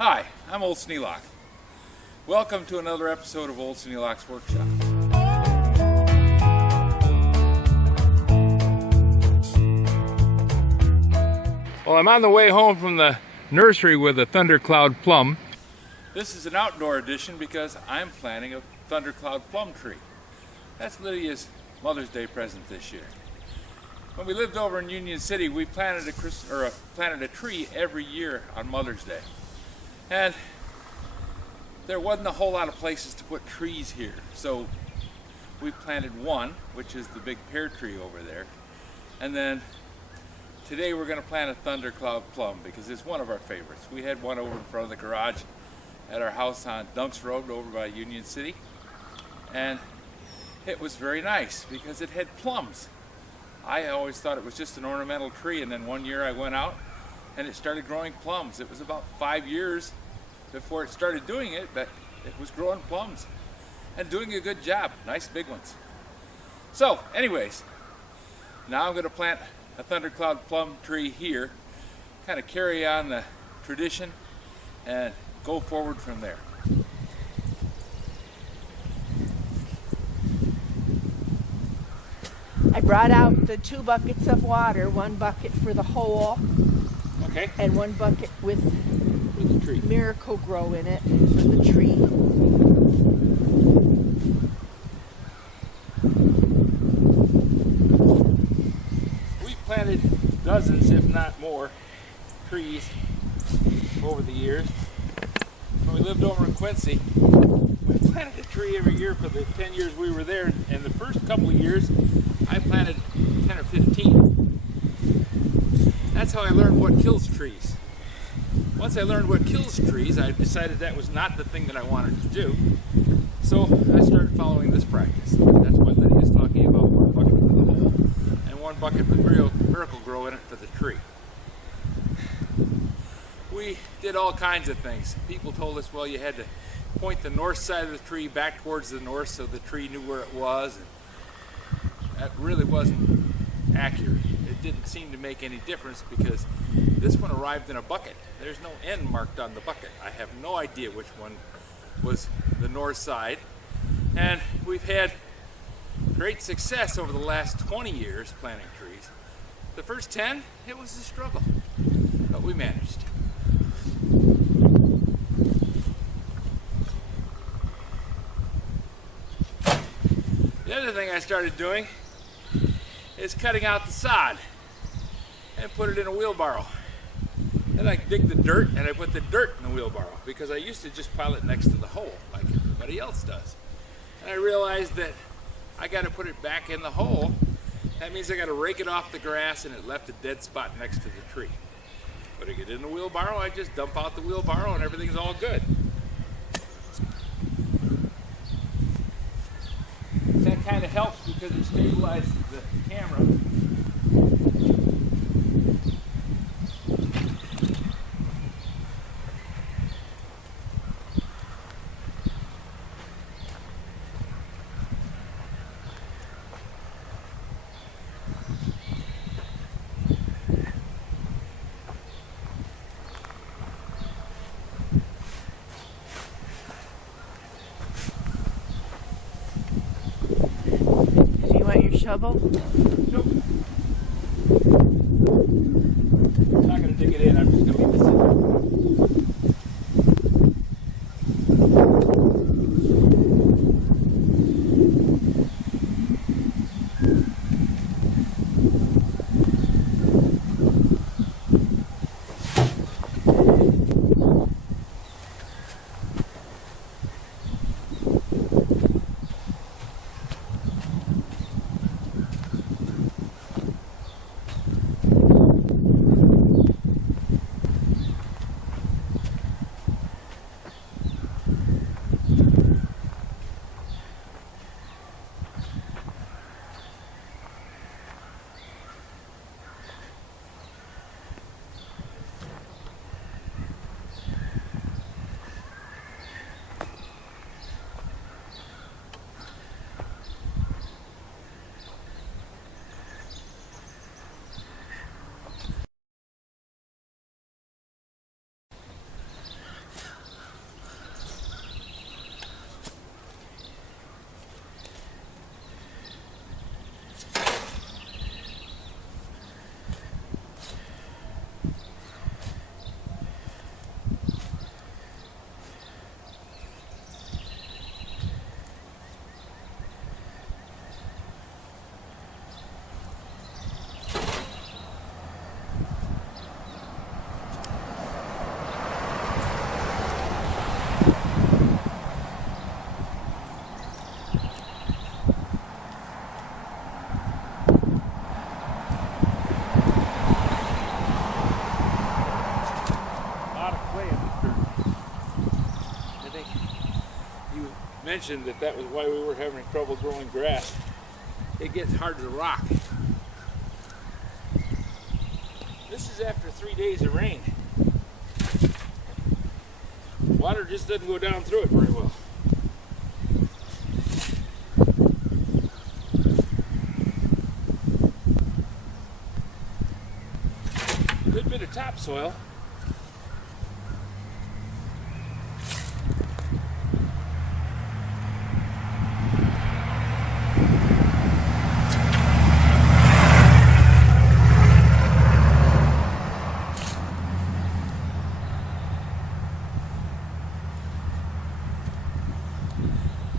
Hi, I'm Old Sneelock. Welcome to another episode of Old Sneelock's Workshop. Well, I'm on the way home from the nursery with a Thundercloud Plum. This is an outdoor edition because I'm planting a Thundercloud Plum tree. That's Lydia's Mother's Day present this year. When we lived over in Union City, we planted a tree every year on Mother's Day. And there wasn't a whole lot of places to put trees here. So we planted one, which is the big pear tree over there. And then today we're going to plant a Thundercloud Plum because it's one of our favorites. We had one over in front of the garage at our house on Dunks Road over by Union City. And it was very nice because it had plums. I always thought it was just an ornamental tree, and then one year I went out and it started growing plums. It was about 5 years before it started doing it, but it was growing plums and doing a good job. Nice big ones. So anyways, now I'm going to plant a Thundercloud Plum tree here, kind of carry on the tradition and go forward from there. I brought out the 2 buckets of water, 1 bucket for the hole, Okay. and 1 bucket with For the tree. Miracle Grow in it for the tree. We've planted dozens, if not more, trees over the years. When we lived over in Quincy, we planted a tree every year for the 10 years we were there, and the first couple of years I planted 10 or 15. That's how I learned what kills trees. Once I learned what kills trees, I decided that was not the thing that I wanted to do. So I started following this practice. That's what Lydia's talking about, 1 bucket for the hole and 1 bucket with Miracle Grow in it for the tree. We did all kinds of things. People told us, well, you had to point the north side of the tree back towards the north so the tree knew where it was. And that really wasn't accurate. It didn't seem to make any difference because this one arrived in a bucket. There's no end marked on the bucket. I have no idea which one was the north side. And we've had great success over the last 20 years planting trees. The first 10, it was a struggle, but we managed. The other thing I started doing is cutting out the sod and put it in a wheelbarrow. Then I dig the dirt and I put the dirt in the wheelbarrow because I used to just pile it next to the hole like everybody else does. And I realized that I got to put it back in the hole. That means I got to rake it off the grass, and it left a dead spot next to the tree. Putting it in the wheelbarrow, I just dump out the wheelbarrow and everything's all good. That kind of helps because it stabilizes the camera. Shovel? Nope. I'm not going to dig it in, I'm just going to leave it sitting. mentioned that that was why we were having trouble growing grass. It gets hard to rock. This is after 3 days of rain. Water just doesn't go down through it very well. A good bit of topsoil.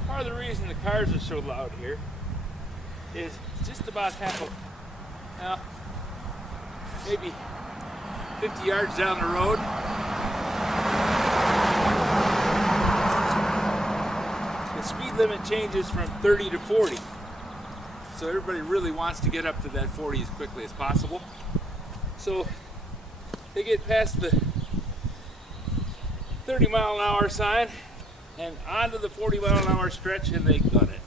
Part of the reason the cars are so loud here is just about half of, well, maybe 50 yards down the road. The speed limit changes from 30 to 40. So everybody really wants to get up to that 40 as quickly as possible. So they get past the 30-mile-an-hour sign and onto the 40-mile-an-hour stretch, and they gun it.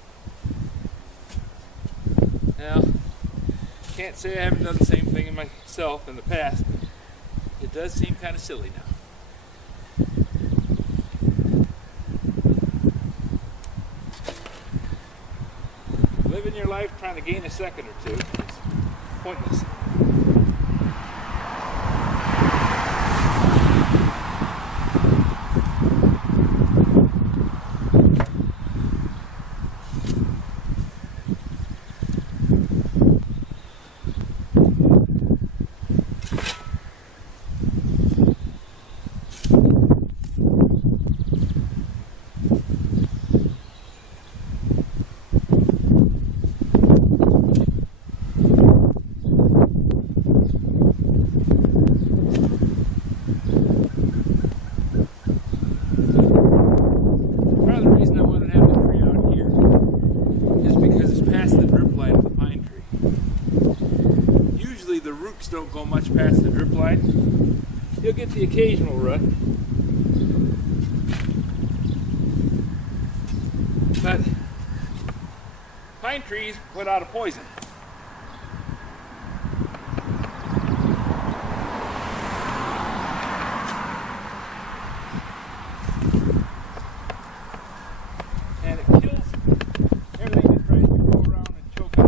Now, can't say I haven't done the same thing in myself in the past. It does seem kind of silly now. Living your life trying to gain a second or two is pointless. Don't go much past the drip line. You'll get the occasional root, but pine trees put out a poison. And it kills everything that tries to go around and choke it.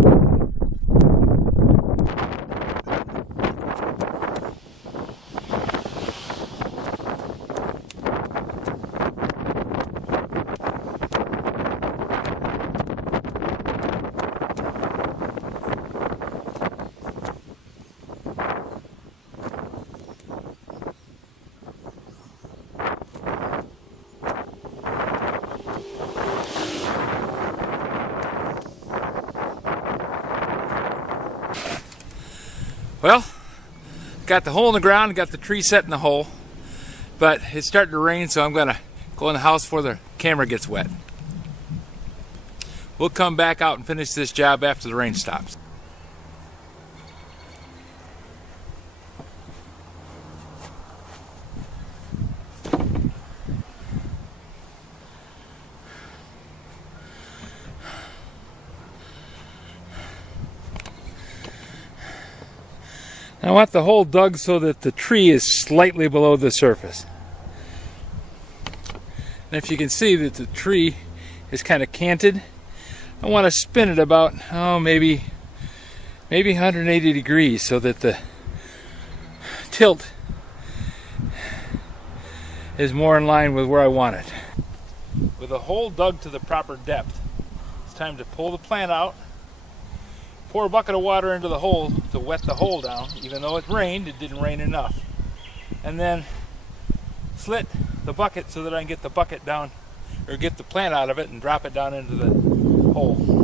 Well, got the hole in the ground, got the tree set in the hole, but it's starting to rain, so I'm gonna go in the house before the camera gets wet. We'll come back out and finish this job after the rain stops. I want the hole dug so that the tree is slightly below the surface. And if you can see that the tree is kind of canted, I want to spin it about, maybe 180 degrees so that the tilt is more in line with where I want it. With the hole dug to the proper depth, it's time to pull the plant out. Pour a bucket of water into the hole to wet the hole down. Even though it rained, it didn't rain enough. And then slit the bucket so that I can get the bucket down, or get the plant out of it and drop it down into the hole.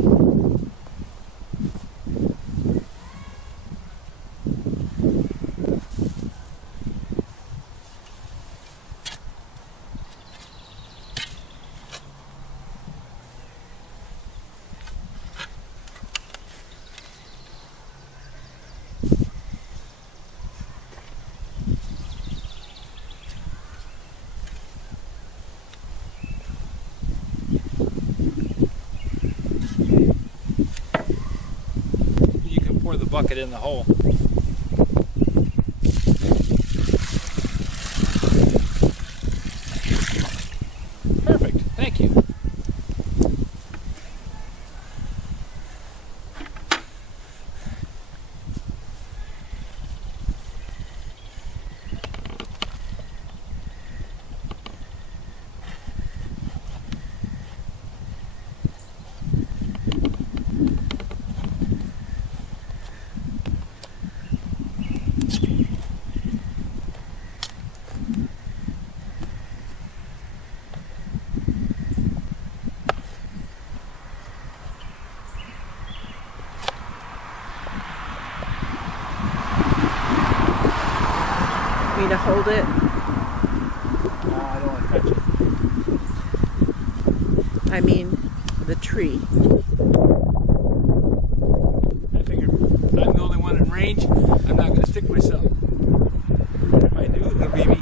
bucket in the hole. Perfect, thank you. Me to hold it? No, I don't want to touch it. I mean, the tree. I figured if I'm the only one in range, I'm not going to stick myself. If I do, it'll be me.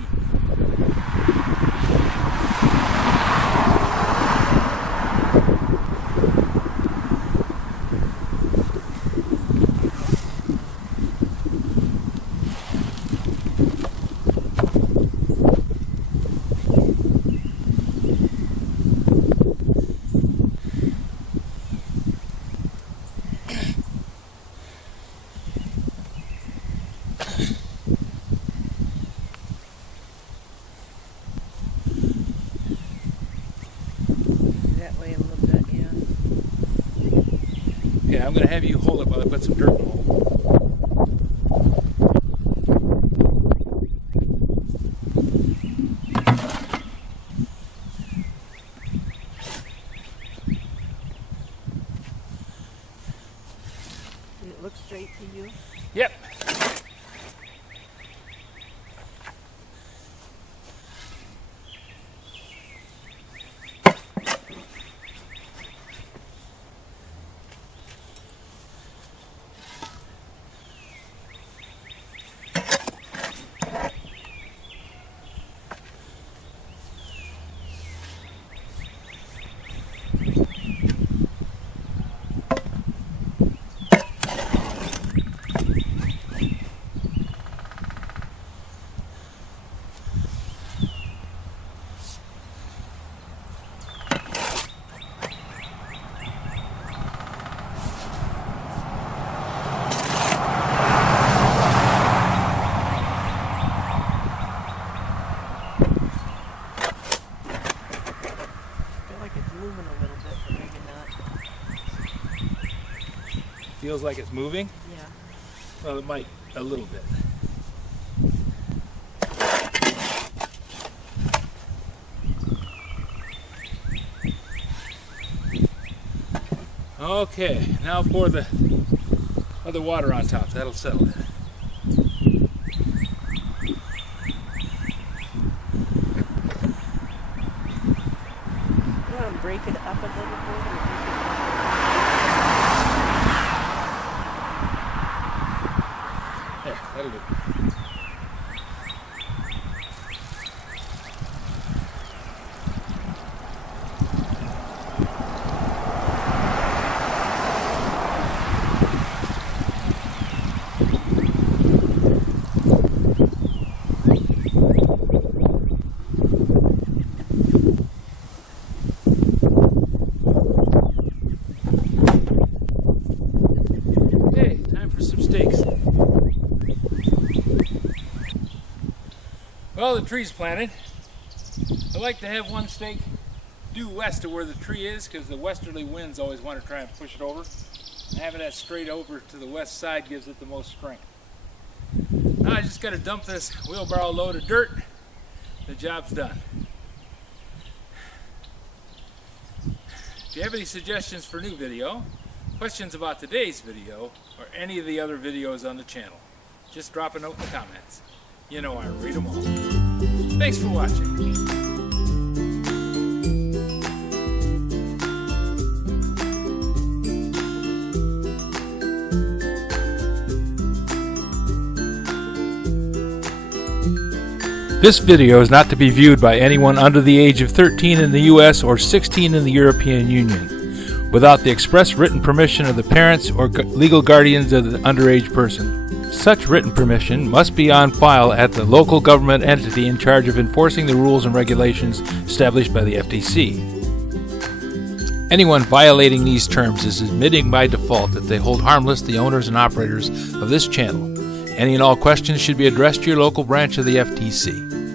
That way a little bit, yeah. Yeah, I'm going to have you hold it while I put some dirt in the hole. Did it look straight to you? Yep. Moving a little bit, but maybe not. Feels like it's moving? Yeah. Well, it might a little bit. Okay, now pour the other water on top. That'll settle it. Break it up a little bit. There, that'll do. Well, the tree's planted. I like to have one stake due west of where the tree is because the westerly winds always want to try and push it over. And having that straight over to the west side gives it the most strength. Now I just got to dump this wheelbarrow load of dirt. The job's done. If you have any suggestions for a new video, questions about today's video, or any of the other videos on the channel, just drop a note in the comments. You know I read them all. Thanks for watching. This video is not to be viewed by anyone under the age of 13 in the US or 16 in the European Union. without the express written permission of the parents or legal guardians of the underage person. Such written permission must be on file at the local government entity in charge of enforcing the rules and regulations established by the FTC. Anyone violating these terms is admitting by default that they hold harmless the owners and operators of this channel. Any and all questions should be addressed to your local branch of the FTC.